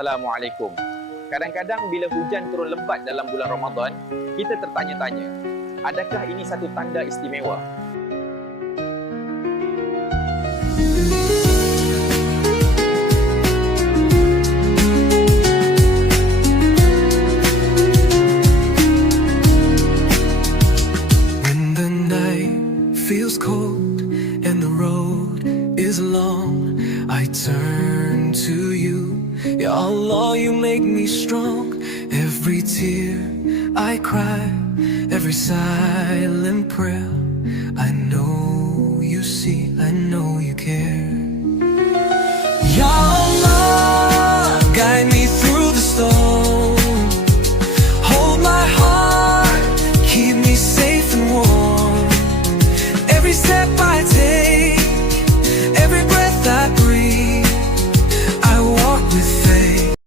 Assalamualaikum. Kadang-kadang bila hujan turun lebat dalam bulan Ramadan, kita tertanya-tanya, adakah ini satu tanda istimewa? When the night feels cold and the road is long, I turn to you. Ya Allah, you make me strong. Every tear I cry, every silent prayer, I know you see, I know you care.